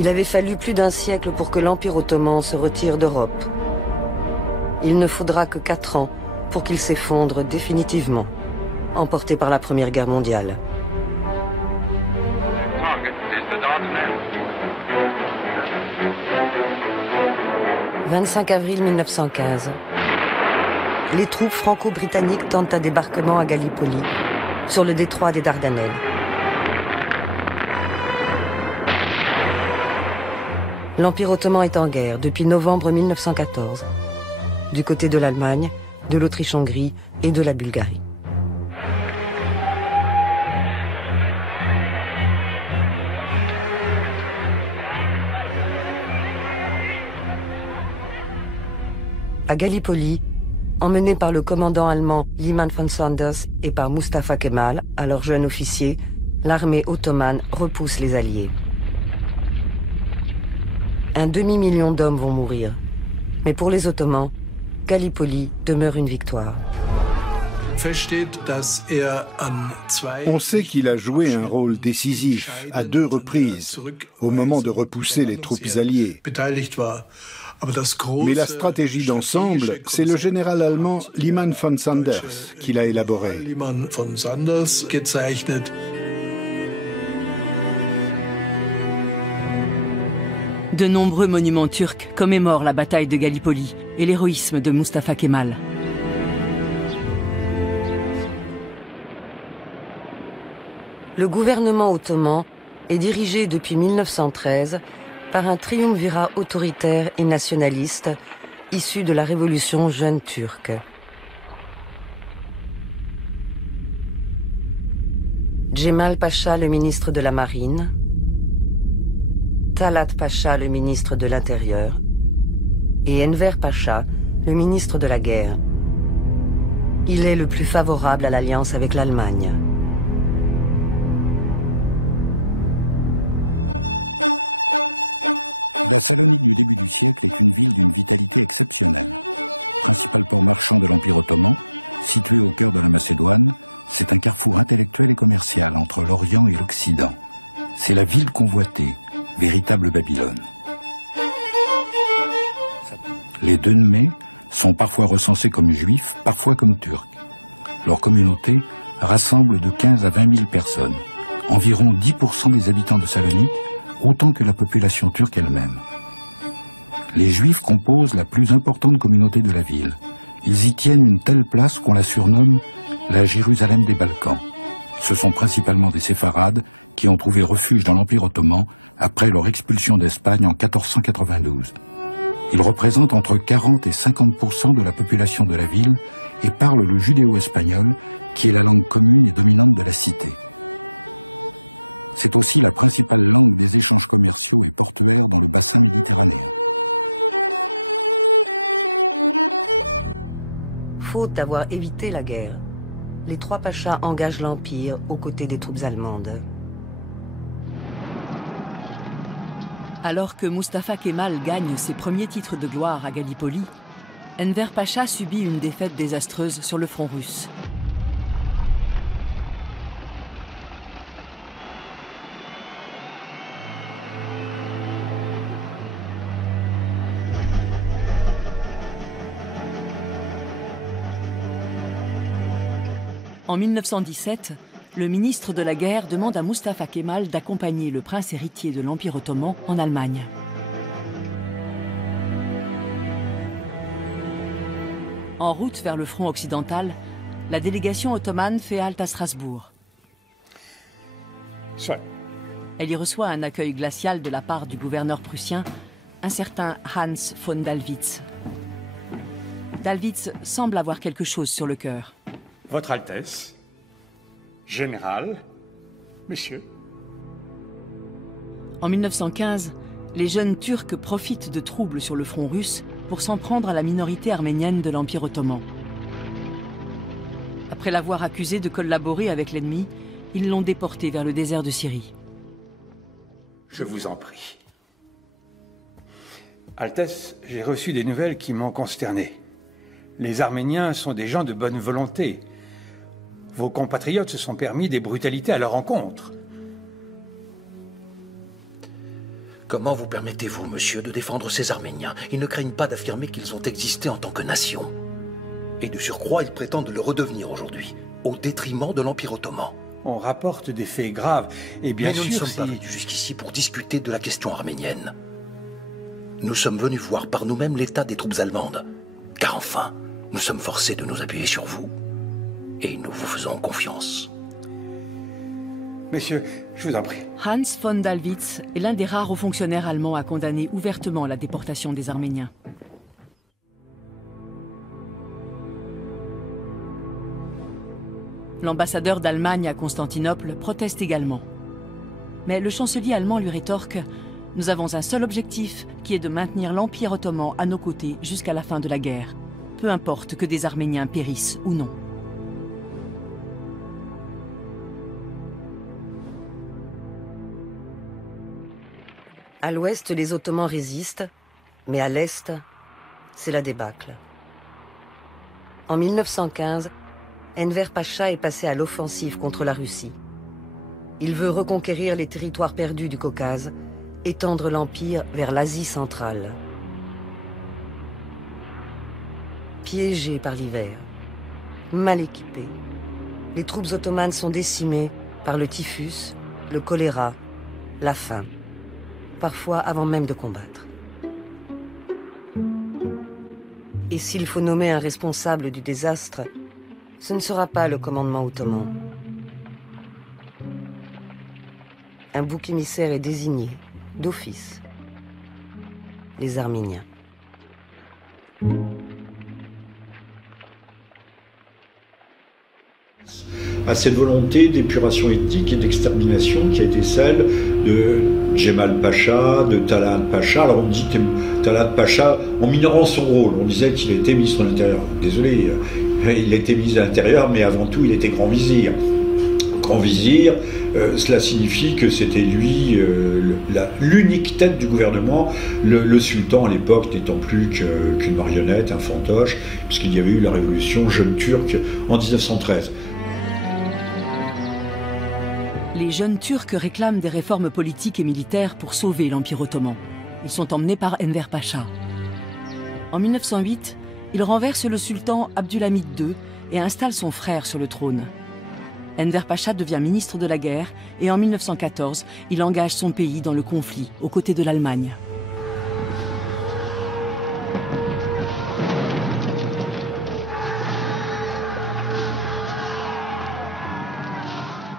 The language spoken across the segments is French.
Il avait fallu plus d'un siècle pour que l'Empire ottoman se retire d'Europe. Il ne faudra que 4 ans pour qu'il s'effondre définitivement, emporté par la Première Guerre mondiale. « 25 avril 1915. Les troupes franco-britanniques tentent un débarquement à Gallipoli, sur le détroit des Dardanelles. L'Empire ottoman est en guerre depuis novembre 1914, du côté de l'Allemagne, de l'Autriche-Hongrie et de la Bulgarie. À Gallipoli, emmené par le commandant allemand Liman von Sanders et par Mustafa Kemal, alors jeune officier, l'armée ottomane repousse les Alliés. Un demi-million d'hommes vont mourir. Mais pour les Ottomans, Gallipoli demeure une victoire. On sait qu'il a joué un rôle décisif à 2 reprises au moment de repousser les troupes alliées. Mais la stratégie d'ensemble, c'est le général allemand Liman von Sanders qui l'a élaborée. De nombreux monuments turcs commémorent la bataille de Gallipoli et l'héroïsme de Mustafa Kemal. Le gouvernement ottoman est dirigé depuis 1913 par un triumvirat autoritaire et nationaliste issu de la révolution jeune turque. Djemal Pacha, le ministre de la Marine, Talat Pacha, le ministre de l'Intérieur, et Enver Pacha, le ministre de la Guerre. Il est le plus favorable à l'alliance avec l'Allemagne. La Salonique du début du siècle est une ville d'une vitalité exceptionnelle. Principal port marchand de l'Empire ottoman, situé au cœur de la Macédoine, c'est un carrefour intellectuel et commercial entre l'Orient et l'Occident. C'est la ville convoitée, véritable Babylone. Les Dönmés sont parfois recensés comme juifs, parfois comme turcs. Leur communauté rassemble de 15 à 20 000 personnes, environ 10% des habitants de Salonique, autant que la population turque elle-même. Les Juifs composent la plus importante communauté de la ville. Ils y tiennent une telle place qu'on la surnomme la Jérusalem des Balkans. Ce sont principalement des séfarades qui ont trouvé refuge dans l'Empire ottoman après leur expulsion d'Espagne en 1492. Ils représentent entre 40 et 50% de la population de la ville et parlent le judéo-espagnol, qui est la langue commune et dominante de la cité. C'est aussi la principale langue des échanges commerciaux et portuaires dans le bassin méditerranéen. Faute d'avoir évité la guerre, les 3 pachas engagent l'Empire aux côtés des troupes allemandes. Alors que Mustafa Kemal gagne ses premiers titres de gloire à Gallipoli, Enver Pacha subit une défaite désastreuse sur le front russe. En 1917, le ministre de la Guerre demande à Mustafa Kemal d'accompagner le prince héritier de l'Empire ottoman en Allemagne. En route vers le front occidental, la délégation ottomane fait halte à Strasbourg. Elle y reçoit un accueil glacial de la part du gouverneur prussien, un certain Hans von Dallwitz. Dallwitz semble avoir quelque chose sur le cœur. Votre Altesse, Général, Messieurs. En 1915, les jeunes Turcs profitent de troubles sur le front russe pour s'en prendre à la minorité arménienne de l'Empire ottoman. Après l'avoir accusé de collaborer avec l'ennemi, ils l'ont déporté vers le désert de Syrie. Je vous en prie. Altesse, j'ai reçu des nouvelles qui m'ont consterné. Les Arméniens sont des gens de bonne volonté. Vos compatriotes se sont permis des brutalités à leur encontre. Comment vous permettez-vous, monsieur, de défendre ces Arméniens? Ils ne craignent pas d'affirmer qu'ils ont existé en tant que nation. Et de surcroît, ils prétendent le redevenir aujourd'hui, au détriment de l'Empire ottoman. On rapporte des faits graves, et bien sûr... Mais nous ne sommes pas venus jusqu'ici pour discuter de la question arménienne. Nous sommes venus voir par nous-mêmes l'état des troupes allemandes. Car enfin, nous sommes forcés de nous appuyer sur vous. Et nous vous faisons confiance. Messieurs, je vous en prie. Hans von Dallwitz est l'un des rares hauts fonctionnaires allemands à condamner ouvertement la déportation des Arméniens. L'ambassadeur d'Allemagne à Constantinople proteste également. Mais le chancelier allemand lui rétorque « Nous avons un seul objectif, qui est de maintenir l'Empire ottoman à nos côtés jusqu'à la fin de la guerre, peu importe que des Arméniens périssent ou non. » À l'ouest, les Ottomans résistent, mais à l'est, c'est la débâcle. En 1915, Enver Pacha est passé à l'offensive contre la Russie. Il veut reconquérir les territoires perdus du Caucase, étendre l'empire vers l'Asie centrale. Piégés par l'hiver, mal équipés, les troupes ottomanes sont décimées par le typhus, le choléra, la faim, parfois avant même de combattre. Et s'il faut nommer un responsable du désastre, ce ne sera pas le commandement ottoman. Un bouc émissaire est désigné, d'office. Les Arméniens. À cette volonté d'épuration ethnique et d'extermination qui a été celle de Djemal Pacha, de Talat Pacha. Alors on dit que Talat Pacha, en minorant son rôle, on disait qu'il était ministre de l'Intérieur. Désolé, il était ministre de l'Intérieur, mais avant tout il était grand vizir. Grand vizir, cela signifie que c'était lui l'unique tête du gouvernement, le sultan à l'époque n'étant plus qu'une marionnette, un fantoche, puisqu'il y avait eu la révolution jeune turque en 1913. Les jeunes Turcs réclament des réformes politiques et militaires pour sauver l'Empire ottoman. Ils sont emmenés par Enver Pacha. En 1908, il renverse le sultan Abdülhamid II et installe son frère sur le trône. Enver Pacha devient ministre de la guerre et en 1914, il engage son pays dans le conflit aux côtés de l'Allemagne.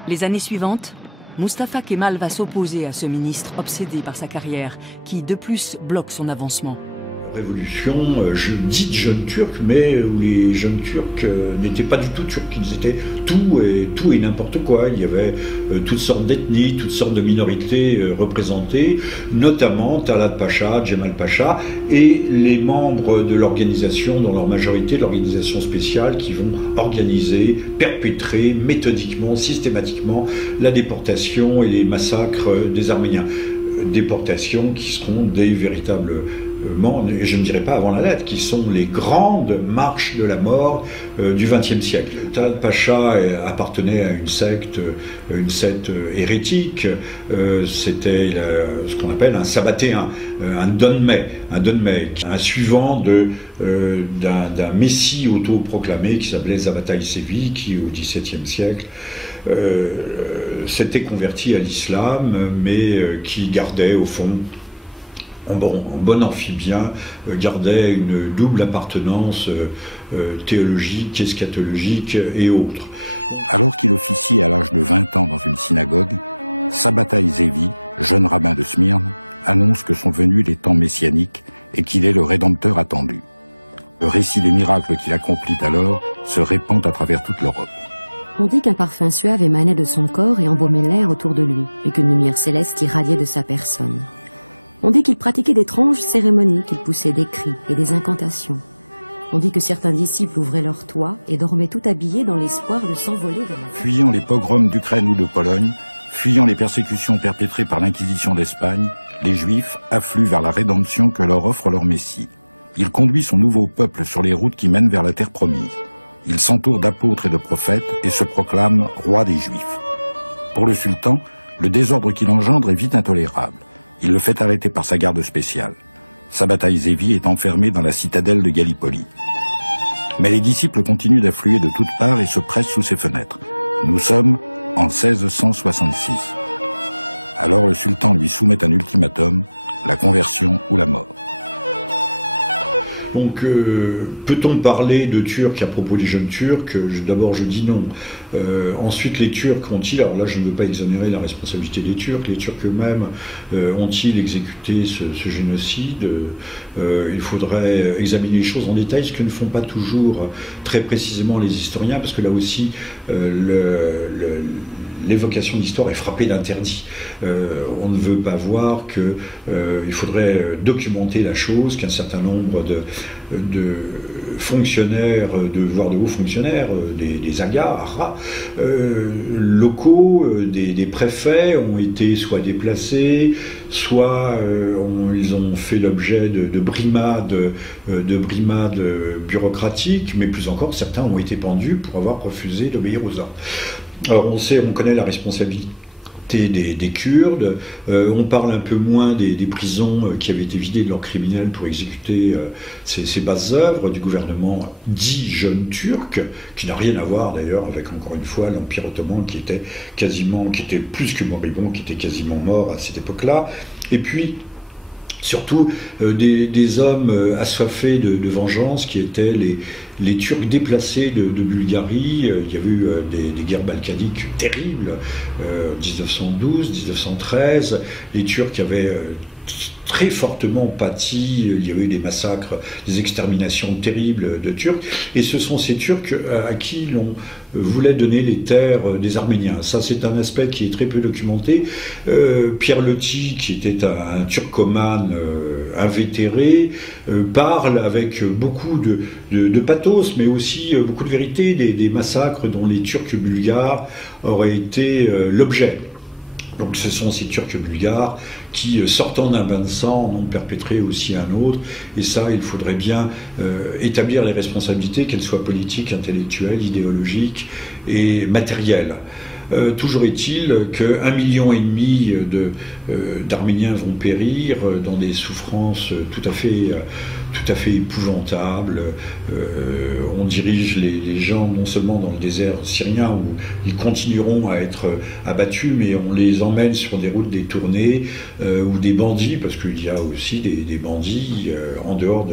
Les années suivantes, Mustafa Kemal va s'opposer à ce ministre obsédé par sa carrière, qui de plus bloque son avancement. Révolution dite jeune turque, mais où les jeunes turcs n'étaient pas du tout turcs, ils étaient tout et n'importe quoi. Il y avait toutes sortes d'ethnies, toutes sortes de minorités représentées, notamment Talat Pacha, Djemal Pacha et les membres de l'organisation, dans leur majorité l'organisation spéciale, qui vont organiser, perpétrer méthodiquement, systématiquement la déportation et les massacres des Arméniens. Déportations qui seront des véritables, et je ne dirais pas avant la lettre, qui sont les grandes marches de la mort du XXe siècle. Talat Pacha appartenait à une secte hérétique, c'était ce qu'on appelle un sabbatéen, un donmei, un suivant d'un messie autoproclamé qui s'appelait Zabataï Sevi, qui au XVIIe siècle s'était converti à l'islam, mais qui gardait au fond, en bon amphibien, gardait une double appartenance théologique, eschatologique et autres. Alors qu'il officiait à l'âge de 20 ans dans une synagogue, Sabataï Zevi, jeune rabbin de Smyrne, annonce que sont venus les temps messianiques et qu'il est le Rédempteur attendu. Le récit des miracles qu'il accomplit alors se répand à travers toute l'Europe. On dit qu'un parfum suave émanait de son corps et embaumait l'air autour de lui, et qu'une lumière céleste irradiait de sa personne. On dit qu'il pratiquait d'étranges cérémonies, qu'il poussait des cris et des incantations. On dit que certains disciples ouvraient leurs toits et dormaient tout habillés dans l'espoir de s'envoler vers la... Fuyant les pogroms d'Ukraine ou de Pologne, fuyant les persécutions perpétrées par l'Inquisition d'Espagne, les Juifs affluent vers la rédemption que leur offre leur Messie. Il conduit son nouveau peuple sur les routes qui mènent vers la terre promise. Il s'entoure d'apôtres et de prophètes et se proclame roi des Juifs. Pour le sultan, le désordre qu'il engendre est vite intolérable. Il le fait arrêter par sa garde spéciale. Sabbatai Zevi est enfermé dans la citadelle de Gallipoli. Mais les disciples continuent d'affluer de toutes parts et se pressent sous ses fenêtres. Nous sommes en 1666. Alors le sultan lui soumet un ultimatum, la conversion ou la mort. Donc, peut-on parler de Turcs à propos des jeunes Turcs? D'abord, je dis non. Ensuite, les Turcs ont-ils, alors là, je ne veux pas exonérer la responsabilité des Turcs, les Turcs eux-mêmes ont-ils exécuté ce génocide? Il faudrait examiner les choses en détail, ce que ne font pas toujours très précisément les historiens, parce que là aussi, l'évocation d'histoire est frappée d'interdit. On ne veut pas voir qu'il faudrait documenter la chose, qu'un certain nombre de fonctionnaires, voire de hauts fonctionnaires, des agas locaux, des préfets ont été soit déplacés, soit ils ont fait l'objet de brimades bureaucratiques, mais plus encore, certains ont été pendus pour avoir refusé d'obéir aux ordres. Alors on connaît la responsabilité des Kurdes, on parle un peu moins des prisons qui avaient été vidées de leurs criminels pour exécuter ces basses œuvres du gouvernement dit jeune turc, qui n'a rien à voir d'ailleurs avec, encore une fois, l'Empire ottoman qui était plus que moribond, qui était quasiment mort à cette époque-là. Et puis, surtout des hommes assoiffés de vengeance qui étaient les Turcs déplacés de Bulgarie. Il y avait eu des guerres balkaniques terribles, 1912, 1913. Les Turcs avaient très fortement pâti, il y avait eu des massacres, des exterminations terribles de Turcs, et ce sont ces Turcs à qui l'on voulait donner les terres des Arméniens. Ça, c'est un aspect qui est très peu documenté. Pierre Loti, qui était un turcomane invétéré, parle avec beaucoup de pathos, mais aussi beaucoup de vérité des massacres dont les Turcs bulgares auraient été l'objet. Donc ce sont ces Turcs bulgares qui, sortant d'un bain de sang, en ont perpétré aussi un autre. Et ça, il faudrait bien établir les responsabilités, qu'elles soient politiques, intellectuelles, idéologiques et matérielles. Toujours est-il qu'1,5 million d'Arméniens vont périr dans des souffrances tout à fait épouvantables. On dirige les gens non seulement dans le désert syrien où ils continueront à être abattus, mais on les emmène sur des routes détournées où des bandits, parce qu'il y a aussi des bandits en dehors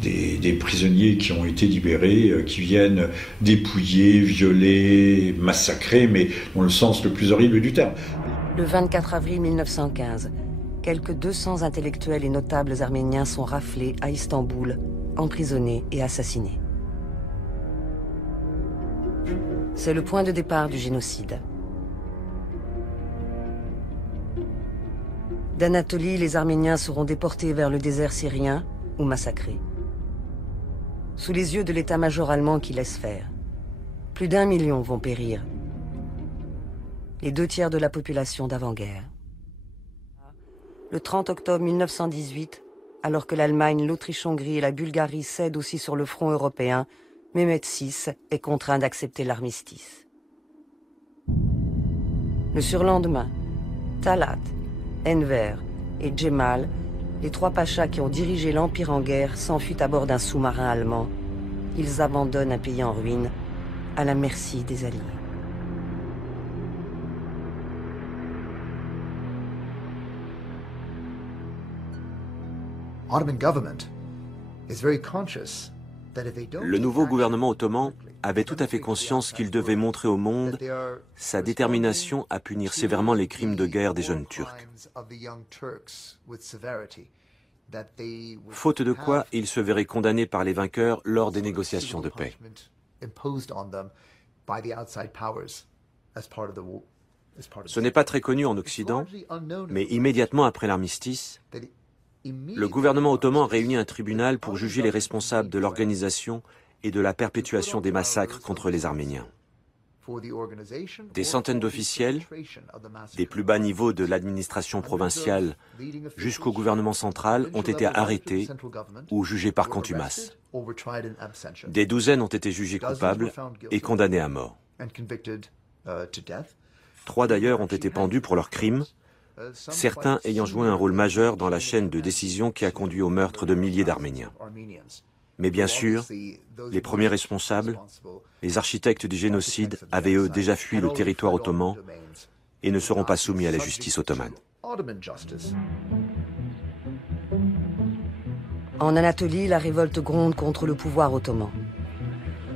des prisonniers qui ont été libérés, qui viennent dépouiller, violer, massacrer, mais dans le sens le plus horrible du terme. Le 24 avril 1915, quelques 200 intellectuels et notables arméniens sont raflés à Istanbul, emprisonnés et assassinés. C'est le point de départ du génocide. D'Anatolie, les Arméniens seront déportés vers le désert syrien ou massacrés. Sous les yeux de l'état-major allemand qui laisse faire. Plus d'1 million vont périr. Les 2 tiers de la population d'avant-guerre. Le 30 octobre 1918, alors que l'Allemagne, l'Autriche-Hongrie et la Bulgarie cèdent aussi sur le front européen, Mehmet VI est contraint d'accepter l'armistice. Le surlendemain, Talat, Enver et Cemal, les 3 pachas qui ont dirigé l'Empire en guerre, s'enfuient à bord d'un sous-marin allemand. Ils abandonnent un pays en ruine, à la merci des Alliés. Le nouveau gouvernement ottoman avait tout à fait conscience qu'il devait montrer au monde sa détermination à punir sévèrement les crimes de guerre des jeunes Turcs. Faute de quoi, il se verrait condamné par les vainqueurs lors des négociations de paix. Ce n'est pas très connu en Occident, mais immédiatement après l'armistice, le gouvernement ottoman réunit un tribunal pour juger les responsables de l'organisation et de la perpétuation des massacres contre les Arméniens. Des centaines d'officiels, des plus bas niveaux de l'administration provinciale jusqu'au gouvernement central, ont été arrêtés ou jugés par contumace. Des douzaines ont été jugés coupables et condamnés à mort. 3 d'ailleurs ont été pendus pour leurs crimes, certains ayant joué un rôle majeur dans la chaîne de décision qui a conduit au meurtre de milliers d'Arméniens. Mais bien sûr, les premiers responsables, les architectes du génocide, avaient eux déjà fui le territoire ottoman et ne seront pas soumis à la justice ottomane. En Anatolie, la révolte gronde contre le pouvoir ottoman.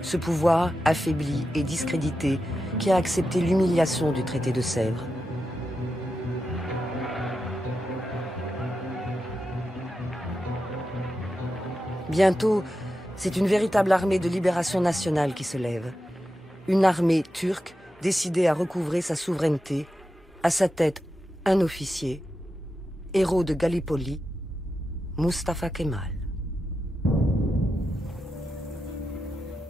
Ce pouvoir, affaibli et discrédité, qui a accepté l'humiliation du traité de Sèvres. Bientôt, c'est une véritable armée de libération nationale qui se lève. Une armée turque décidée à recouvrer sa souveraineté, à sa tête un officier, héros de Gallipoli, Mustafa Kemal.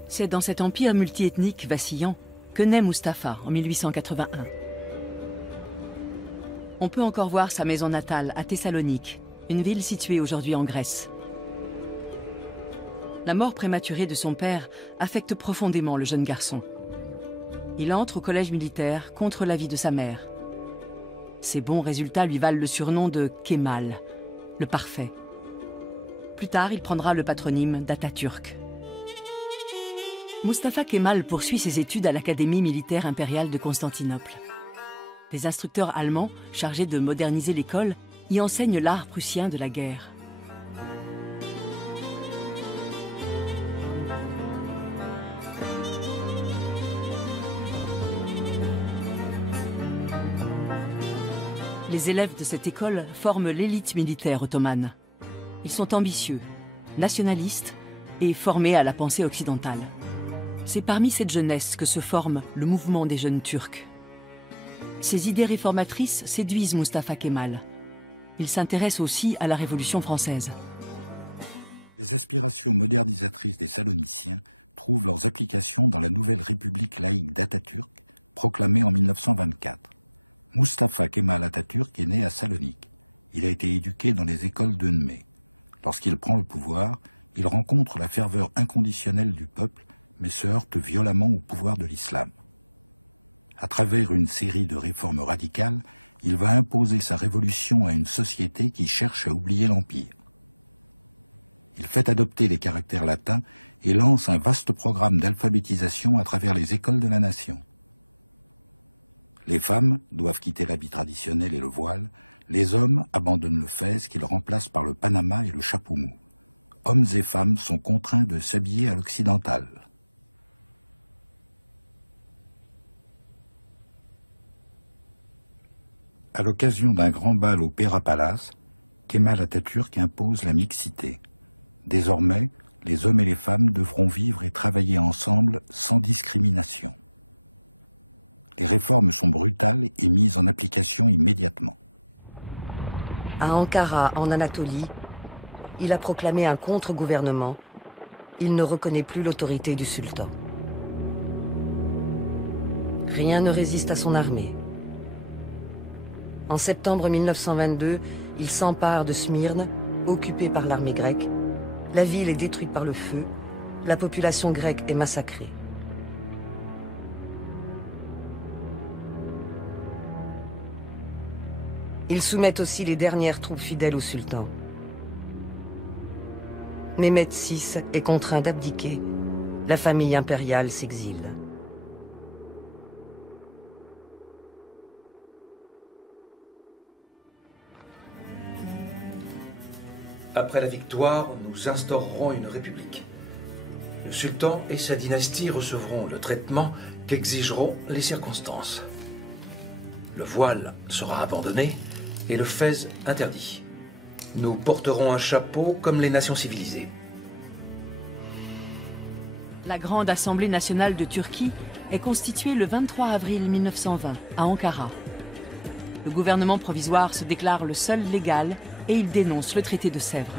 C'est dans cet empire multiethnique vacillant que naît Mustafa en 1881. On peut encore voir sa maison natale à Thessalonique, une ville située aujourd'hui en Grèce. La mort prématurée de son père affecte profondément le jeune garçon. Il entre au collège militaire contre l'avis de sa mère. Ses bons résultats lui valent le surnom de Kemal, le parfait. Plus tard, il prendra le patronyme d'Atatürk. Mustafa Kemal poursuit ses études à l'Académie militaire impériale de Constantinople. Des instructeurs allemands, chargés de moderniser l'école, y enseignent l'art prussien de la guerre. Les élèves de cette école forment l'élite militaire ottomane. Ils sont ambitieux, nationalistes et formés à la pensée occidentale. C'est parmi cette jeunesse que se forme le mouvement des jeunes Turcs. Ces idées réformatrices séduisent Mustafa Kemal. Il s'intéresse aussi à la Révolution française. Les aspirations modernisatrices des Saloniciens trouvent leurs applications dans la nouvelle République laïque d'Atatürk, proclamée en 1924. Mustafa Kemal Atatürk est né à Salonique. Il a été éduqué dans les écoles de Nmé. Lorsqu'il prend le pouvoir, il rencontre la ferveur inconditionnelle du peuple, mais se heurte violemment au pouvoir de l'islam. À travers une série de réformes radicales, il va imposer sa révolution à une société qui cherche à oublier l'Empire. Il fait adopter les caractères latins et lance un vaste programme d'alphabétisation à travers les écoles de la nation. Les femmes doivent quitter l'habit traditionnel et le voile, les hommes abandonnent le fez qu'ils remplacent par le panama et le chapeau mou. Hommes et femmes sont contraints de s'habiller à l'occidental. À l'occasion d'un grand bal au Pera Palace, Kemal Atatürk impose la mixité. Désormais, les hommes et les femmes devront vivre et travailler ensemble sans discrimination. Les réformes sont brutales et mises en application immédiatement. À Ankara, en Anatolie, il a proclamé un contre-gouvernement. Il ne reconnaît plus l'autorité du sultan. Rien ne résiste à son armée. En septembre 1922, il s'empare de Smyrne, occupée par l'armée grecque. La ville est détruite par le feu. La population grecque est massacrée. Ils soumettent aussi les dernières troupes fidèles au sultan. Mehmed VI est contraint d'abdiquer. La famille impériale s'exile. Après la victoire, nous instaurerons une république. Le sultan et sa dynastie recevront le traitement qu'exigeront les circonstances. Le voile sera abandonné et le fez interdit. Nous porterons un chapeau comme les nations civilisées. La Grande Assemblée nationale de Turquie est constituée le 23 avril 1920 à Ankara. Le gouvernement provisoire se déclare le seul légal et il dénonce le traité de Sèvres.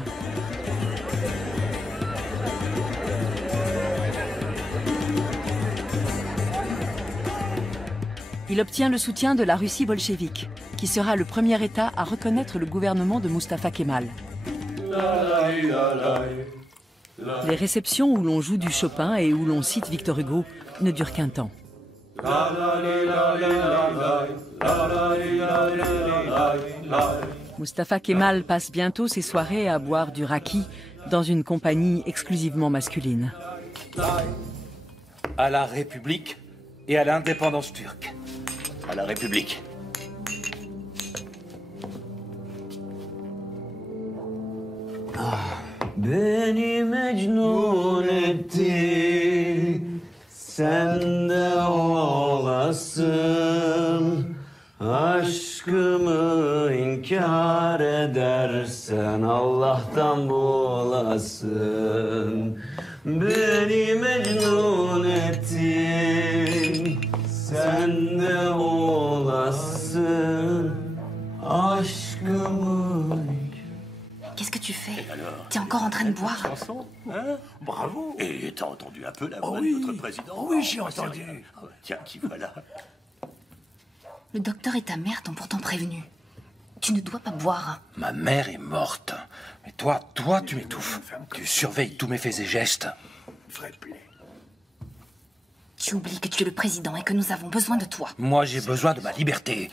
Il obtient le soutien de la Russie bolchevique, qui sera le premier État à reconnaître le gouvernement de Mustafa Kemal. Les réceptions où l'on joue du Chopin et où l'on cite Victor Hugo ne durent qu'un temps. Mustafa Kemal passe bientôt ses soirées à boire du raki dans une compagnie exclusivement masculine. À la République et à l'indépendance turque. À la République. Beni mecnun etti, sen de olasın. Aşkımı inkar edersen Allah'tan bulasın. Beni mecnun ettin, sen de olasın. Aşkımı. Qu'est-ce que tu fais? T'es encore en train de boire? Chanson, hein? Bravo. Et t'as entendu un peu la voix de notre président? Oui, j'ai entendu. Tiens, qui voilà. Le docteur et ta mère t'ont pourtant prévenu. Tu ne dois pas boire. Ma mère est morte. Mais toi, tu m'étouffes. Tu surveilles tous mes faits et gestes. Tu oublies que tu es le président et que nous avons besoin de toi. Moi, j'ai besoin de ma liberté.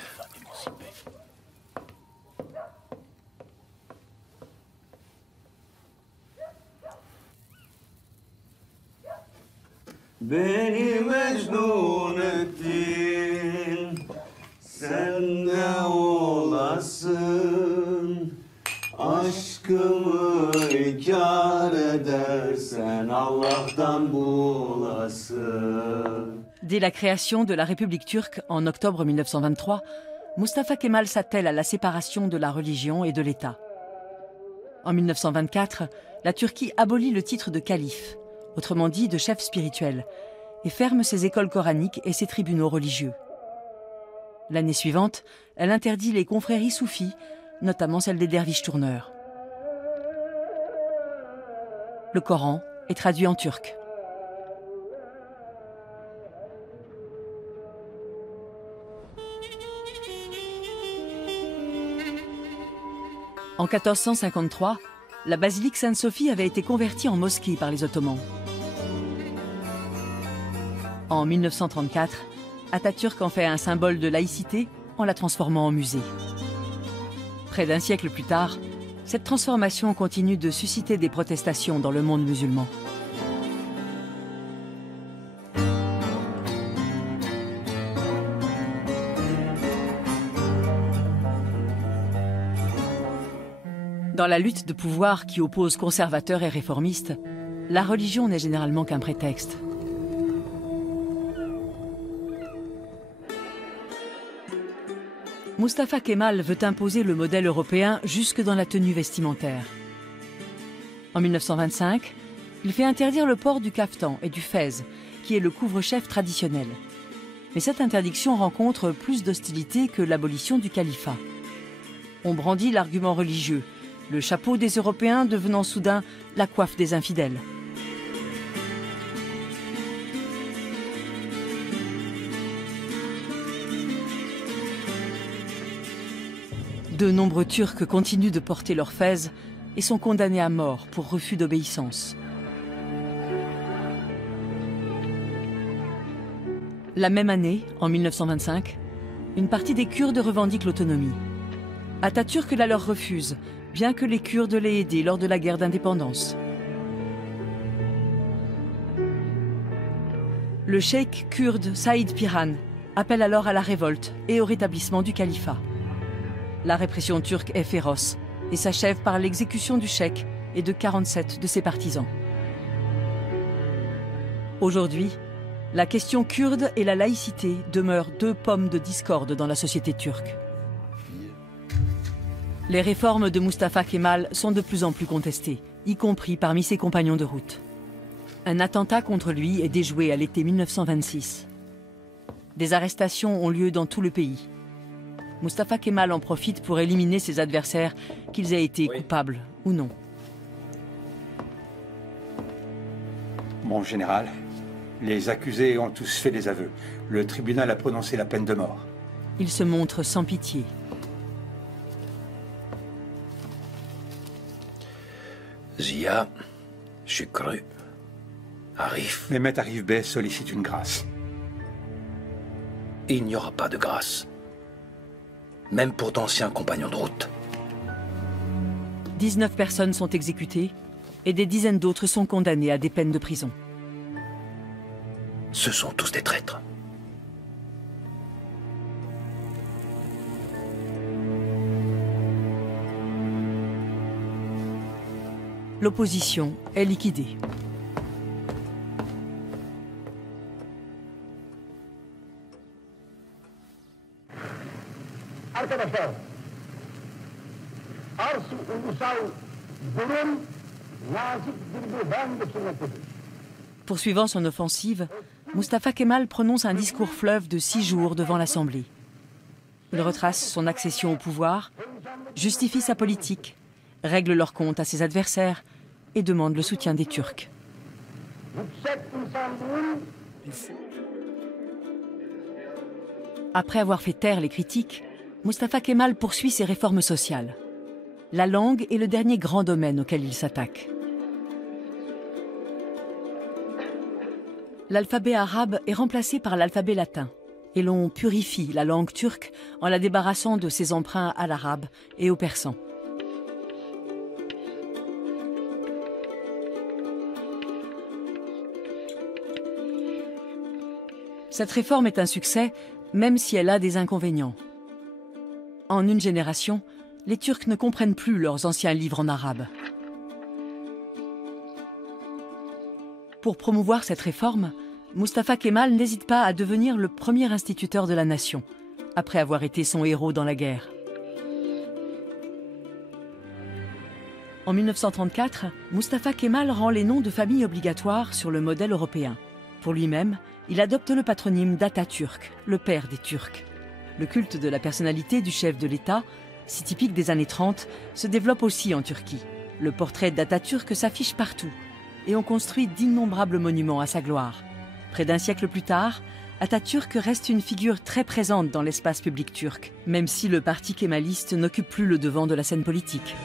Beni mecnun ettin, sen de olasın. Aşkımı inkar edersen Allah'tan bulasın. Dès la création de la République turque en octobre 1923, Mustafa Kemal s'attelle à la séparation de la religion et de l'État. En 1924, la Turquie abolit le titre de calife, autrement dit de chef spirituel, et ferme ses écoles coraniques et ses tribunaux religieux. L'année suivante, elle interdit les confréries soufis, notamment celle des derviches tourneurs. Le Coran est traduit en turc. En 1453, la basilique Sainte-Sophie avait été convertie en mosquée par les Ottomans. En 1934, Atatürk en fait un symbole de laïcité en la transformant en musée. Près d'un siècle plus tard, cette transformation continue de susciter des protestations dans le monde musulman. Dans la lutte de pouvoir qui oppose conservateurs et réformistes, la religion n'est généralement qu'un prétexte. Mustafa Kemal veut imposer le modèle européen jusque dans la tenue vestimentaire. En 1925, il fait interdire le port du kaftan et du fez, qui est le couvre-chef traditionnel. Mais cette interdiction rencontre plus d'hostilité que l'abolition du califat. On brandit l'argument religieux, le chapeau des Européens devenant soudain la coiffe des infidèles. De nombreux Turcs continuent de porter leur fez et sont condamnés à mort pour refus d'obéissance. La même année, en 1925, une partie des Kurdes revendique l'autonomie. Atatürk la leur refuse, bien que les Kurdes l'aient aidé lors de la guerre d'indépendance. Le cheikh kurde Saïd Piran appelle alors à la révolte et au rétablissement du califat. La répression turque est féroce et s'achève par l'exécution du cheikh et de 47 de ses partisans. Aujourd'hui, la question kurde et la laïcité demeurent deux pommes de discorde dans la société turque. Les réformes de Mustafa Kemal sont de plus en plus contestées, y compris parmi ses compagnons de route. Un attentat contre lui est déjoué à l'été 1926. Des arrestations ont lieu dans tout le pays. Mustafa Kemal en profite pour éliminer ses adversaires, qu'ils aient été coupables ou non. Mon général, les accusés ont tous fait des aveux. Le tribunal a prononcé la peine de mort. Il se montre sans pitié. Zia, j'ai cru. Arif. Mehmet Arif Bey sollicite une grâce. Il n'y aura pas de grâce. même pour d'anciens compagnons de route. 19 personnes sont exécutées et des dizaines d'autres sont condamnées à des peines de prison. Ce sont tous des traîtres. L'opposition est liquidée. Poursuivant son offensive, Mustafa Kemal prononce un discours fleuve de 6 jours devant l'Assemblée. Il retrace son accession au pouvoir, justifie sa politique, règle leurs comptes à ses adversaires et demande le soutien des Turcs. Après avoir fait taire les critiques, Mustafa Kemal poursuit ses réformes sociales. La langue est le dernier grand domaine auquel il s'attaque. L'alphabet arabe est remplacé par l'alphabet latin et l'on purifie la langue turque en la débarrassant de ses emprunts à l'arabe et au persan. Cette réforme est un succès, même si elle a des inconvénients. En une génération, les Turcs ne comprennent plus leurs anciens livres en arabe. Pour promouvoir cette réforme, Mustafa Kemal n'hésite pas à devenir le premier instituteur de la nation, après avoir été son héros dans la guerre. En 1934, Mustafa Kemal rend les noms de famille obligatoires sur le modèle européen. Pour lui-même, il adopte le patronyme d'Atatürk, le père des Turcs. Le culte de la personnalité du chef de l'État, si typique des années 30, se développe aussi en Turquie. Le portrait d'Atatürk s'affiche partout et on construit d'innombrables monuments à sa gloire. Près d'un siècle plus tard, Atatürk reste une figure très présente dans l'espace public turc, même si le parti kémaliste n'occupe plus le devant de la scène politique.